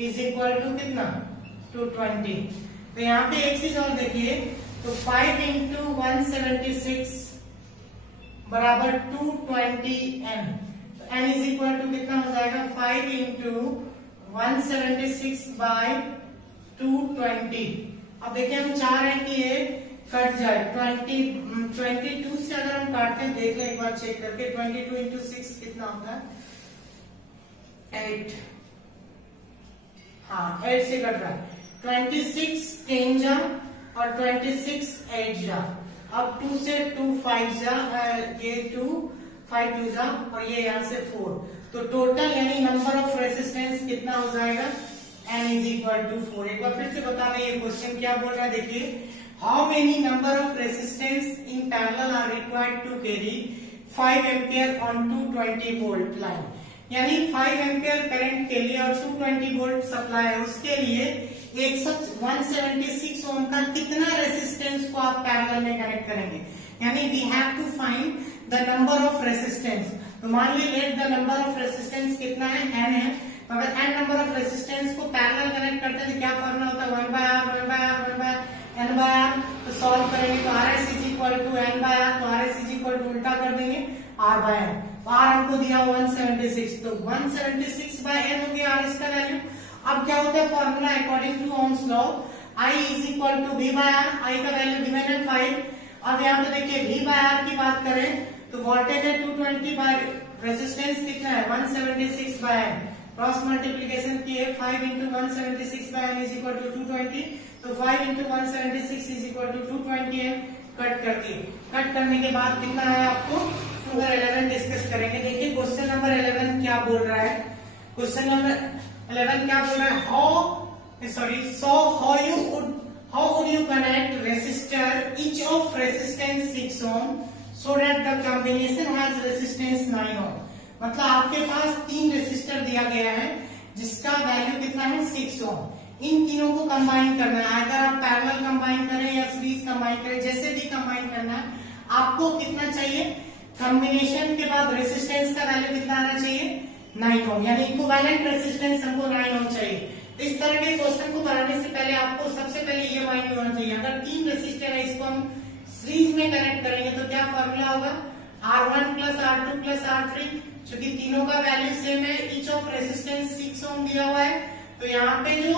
is equal to कितना 220। तो यहाँ पे एक चीज और देखिए, तो 5 इंटू 176 बराबर 220n, तो n इज इक्वल टू कितना हो जाएगा 5 इंटू 176 बाय 220। अब देखिए हम चाह रहे हैं कि ये कट जाए 22 से, अगर हम काटते हैं देख लें एक बार चेक करके, 22 इंटू 6 कितना होता है 8, हाँ 8 से कट रहा है, 26 10 जा और 26 8 जा। अब 2 से 2 5 जा, ये 2 5 2 जा, और ये यहाँ से 4, तो टोटल यानी नंबर ऑफ रेसिस्टेंस कितना हो जाएगा, n इज इक्वल टू 4। एक बार फिर से बता रहे ये क्वेश्चन क्या बोल रहा है, देखिए how many number of resistance in parallel are required to carry 5 ampere on 220 volt line, यानी 5 एम्पियर करंट के लिए और 220 वोल्ट सप्लाई है, उसके लिए 176 ओम का कितना रेसिस्टेंस को आप पैरेलल में कनेक्ट करेंगे, यानी we have to find the number of resistance. तो मान लीजिए let the number of resistance कितना है, n है, अगर n नंबर ऑफ रेसिस्टेंस को पैरेलल कनेक्ट करते हैं तो क्या फॉर्मूला होता है, 1 by r तो सॉल्व करेंगे तो Rs is equal to n by r, तो Rs इज इक्वल टू उल्टा कर देंगे r by n, तो r हमको दिया 176, तो 176 by n हो गया Rs का वैल्यू। अब क्या होता है formula according to Ohm's law, I is equal to V by r, I का वैल्यू गिवन है 5। अब यहाँ पे देखिए V by r की बात करें तो वोल्टेज है 220 बाय रेजिस्टेंस कितना है 176 बाय n, क्रॉस मल्टीप्लीकेशन किए 5 into 176 by n is equal to 220, तो 5 इंटू 176 इज इक्वल टू 220 है, कट कर दिए। कट करने के बाद कितना है आपको, फिगर 11 डिस्कस करेंगे। देखिए क्वेश्चन नंबर 11 क्या बोल रहा है, क्वेश्चन नंबर 11 क्या बोल रहा है, how would you connect resistor each of resistance 6 ohm so that the combination has resistance 9 ohm। मतलब आपके पास 3 रेसिस्टर दिया गया है जिसका वैल्यू कितना है 6 ओम, इन तीनों को कंबाइन करना है, अगर आप पैरेलल कंबाइन करें या सीरीज कंबाइन करें, जैसे भी कंबाइन करना है आपको कितना चाहिए, कॉम्बिनेशन के बाद रेसिस्टेंस का वैल्यू कितना आना चाहिए 9 ओम, यानी इक्विवेलेंट रेसिस्टेंस हमको 9 ओम चाहिए। तो इस तरह के क्वेश्चन को बनाने से पहले आपको सबसे पहले ये माइंड होना चाहिए, अगर 3 रेसिस्टर है इसको हम सीरीज में कनेक्ट करेंगे तो क्या फॉर्मूला होगा, R1 plus R2 plus R3, क्योंकि तीनों का वैल्यू सेम है, ईच ऑफ रेसिस्टेंस 6 ओम दिया हुआ है, तो यहाँ पे जो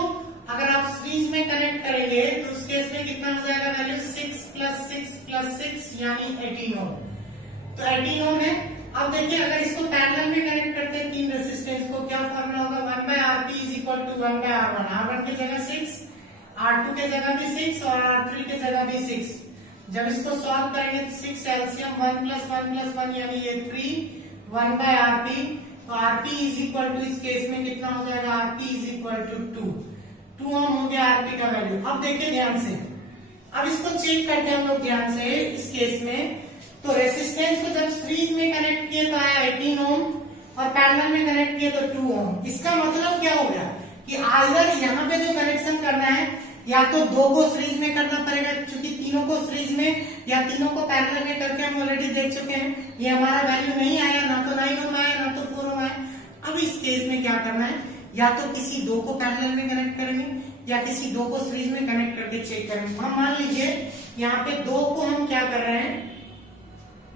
अगर आप सीरीज में कनेक्ट करेंगे तो उस केस में कितना हो जाएगा वैल्यू 6 प्लस 6 प्लस 6 यानी 18 ओम, तो 18 ओम है। अब देखिए अगर इसको पैरेलल में कनेक्ट करते हैं 3 रेसिस्टेंस को, क्या फॉर्मूला होगा 1 by Rp is equal to 1 by R1, R1 की जगह 6, R2 के जगह भी 6 और R3 के जगह भी 6। जब इसको सॉल्व करेंगे तो 6 एलसीएम 1 प्लस 1 यानी ये 3 1 by Rp, तो Rp इज इक्वल टू इस केस में कितना हो जाएगा, Rp इज इक्वल टू 2 ओम हो गया Rp का वैल्यू। अब देखिए ध्यान से, अब इसको चेक करते हैं हम लोग ध्यान से इस केस में, तो रेसिस्टेंस को जब सीरीज में कनेक्ट किए तो आया 18 ओम और पैरेलल में कनेक्ट किए तो 2 ओम। इसका मतलब क्या हो गया कि आइदर यहाँ पे जो कनेक्शन करना है या तो 2 को सीरीज में करना पड़ेगा, क्योंकि तीनों को सीरीज में या तीनों को पैरेलल में करके हम ऑलरेडी देख चुके हैं, ये हमारा वैल्यू नहीं आया, ना तो 9 ओम आया ना तो 4 ओम आया। अब इस केस में क्या करना है, या तो किसी 2 को पैरेलल में कनेक्ट करेंगे या किसी 2 को सीरीज में कनेक्ट करके चेक करेंगे। हम मान लीजिए यहाँ पे 2 को हम क्या कर रहे हैं,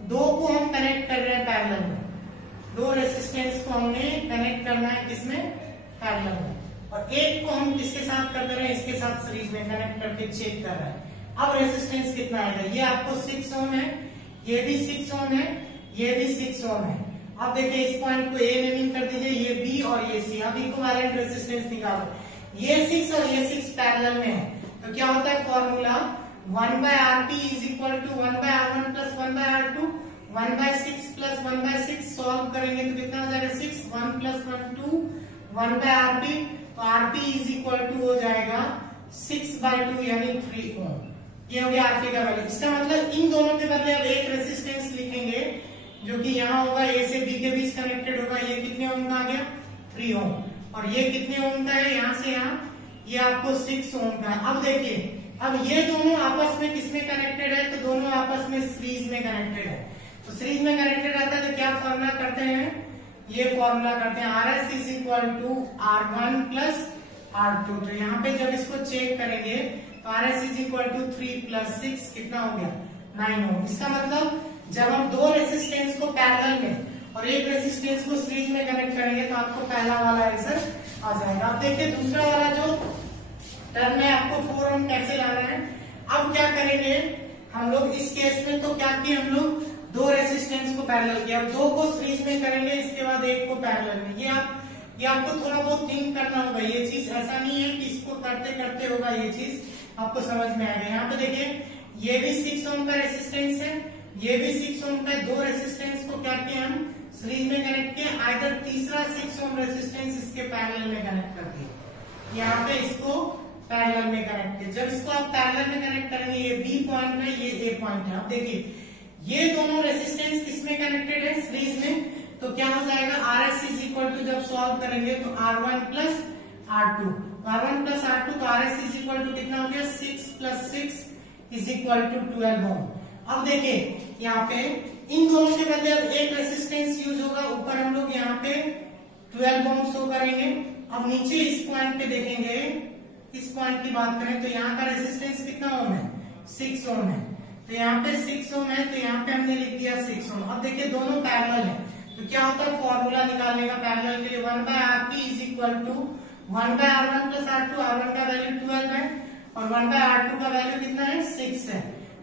2 को हम कनेक्ट कर रहे हैं पैरेलल में, 2 रेसिस्टेंस को हमने कनेक्ट करना है किसमें, पैरेलल में, और एक को हम किसके साथ कर रहे हैं, इसके साथ सीरीज में कनेक्ट करके चेक कर रहे हैं। अब रेसिस्टेंस कितना आएगा, ये आपको 6 ओम है, ये भी 6 ओम है, ये भी 6 ओम है। अब देखिए इस पॉइंट को ए नेमिंग कर दीजिए, ये बी और ये सी। अब इक्विवेलेंट रेसिस्टेंस निकालो, ये 6 और ये 6 पैरेलल में है, तो क्या होता है formula 1 by Rp is equal to 1 by R1 plus 1 by R2, 1 by 6 plus 1 by 6 solve करेंगे तो कितना हो जाएगा 6, 1 plus 1 2, 1 by Rp, तो Rp is equal to हो जाएगा 6 by 2 यानी 3 ओम। ये हो गया Rp का वैल्यू। इसका मतलब इन दोनों के बदले अब एक रेसिस्टेंस लिखेंगे जो कि यहाँ होगा, ए से बी के बीच कनेक्टेड होगा, ये कितने ओम का आ गया 3 ओम, और ये कितने ओम का है यहाँ से यहाँ, ये आपको 6 ओम का है। अब देखिए अब ये दोनों आपस में किसमें कनेक्टेड है, तो दोनों आपस में सीरीज में कनेक्टेड है, तो सीरीज में कनेक्टेड रहता है तो क्या फॉर्मूला करते हैं, ये फॉर्मूला करते हैं Rs is equal to R1 plus R2। तो यहाँ पे जब इसको चेक करेंगे तो Rs is equal to 3 plus 6 कितना हो गया 9 ओम। इसका मतलब जब हम 2 रेसिस्टेंस को पैरेलल में और एक रेसिस्टेंस को सीरीज में कनेक्ट करेंगे तो आपको पहला वाला आंसर आ जाएगा। अब देखिए दूसरा वाला जो टर्म में आपको 4 ओम कैसे लाना है। अब क्या करेंगे हम लोग इस केस में, तो क्या किए हम लोग 2 रेसिस्टेंस को पैरेलल किया, अब 2 को सीरीज में करेंगे, इसके बाद 1 को पैरेलल में। ये आपको थोड़ा बहुत थिंक करना होगा, ये चीज ऐसा नहीं है कि इसको करते करते होगा, ये चीज आपको समझ में आएगा। यहाँ पे देखिए ये भी 6 ओम का रेसिस्टेंस है, ये भी 6 ओम का, दो रेसिस्टेंस को क्या किया हम सीरीज में कनेक्ट किया, आइदर तीसरा 6 ओम रेसिस्टेंस इसके पैरेलल में कनेक्ट कर दिया, यहाँ पे इसको पैरेलल में कनेक्ट किया। जब इसको आप पैरेलल में कनेक्ट करेंगे, ये बी पॉइंट है, ये ए पॉइंट है। अब देखिए ये दोनों रेसिस्टेंस किसमें कनेक्टेड है, सीरीज में, तो क्या हो जाएगा RS इज इक्वल टू, जब सॉल्व करेंगे तो R1 plus R2, R1 plus R2, तो RS इज इक्वल टू कितना हो गया 6 प्लस 6 इज इक्वल टू 12 ओम। अब देखिए यहाँ पे इन दोनों के बदले अब एक रेसिस्टेंस यूज होगा, ऊपर हम लोग यहाँ पे 12 ओम शो करेंगे। अब नीचे इस पॉइंट पे देखेंगे, इस पॉइंट की बात करें तो यहाँ का रेसिस्टेंस कितना ओम है, 6 ओम है, तो यहाँ पे 6 ओम है, तो यहाँ पे हमने लिख दिया 6 ओम। अब देखिए दोनों पैरेलल है, तो क्या होता है फॉर्मूला निकालने का पैरेलल के लिए, 1/RP is equal to 1/R1 plus R2, R1 का वैल्यू 12 है और 1/R2 का वैल्यू कितना है 6 है,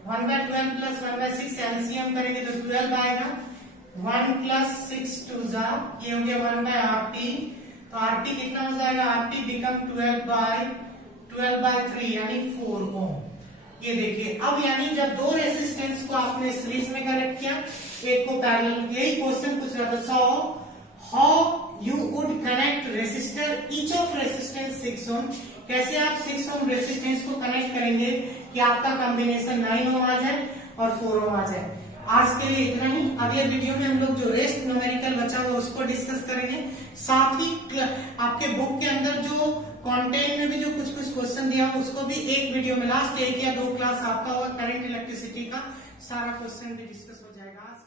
1/12 प्लस 1/6 एलसीएम करेंगे तो 12 आएगा, 1 प्लस 6 2 जा, ये हो गया 1/RP, तो RP कितना हो जाएगा, RP बिकम 12/3 यानी 4 ओम। ये देखिए अब यानी जब दो रेसिस्टेंस को आपने सीरीज में कनेक्ट किया, एक को पैरेलल, यही क्वेश्चन पूछ रहा था, so how you would connect resistor each of resistance 6 ओम, कैसे आप 6 ओम रेसिस्टेंस को कनेक्ट करेंगे कि आपका कॉम्बिनेशन 9 ओम आ जाए और 4 ओम आ जाए। आज के लिए इतना ही, अगले वीडियो में हम लोग जो रेस्ट न्यूमेरिकल बचा हुआ उसको डिस्कस करेंगे, साथ ही आपके बुक के अंदर जो कंटेंट में भी जो कुछ कुछ क्वेश्चन दिया हो उसको भी एक वीडियो में, लास्ट 1 या 2 क्लास आपका होगा, करंट इलेक्ट्रिसिटी का सारा क्वेश्चन भी डिस्कस हो जाएगा। आज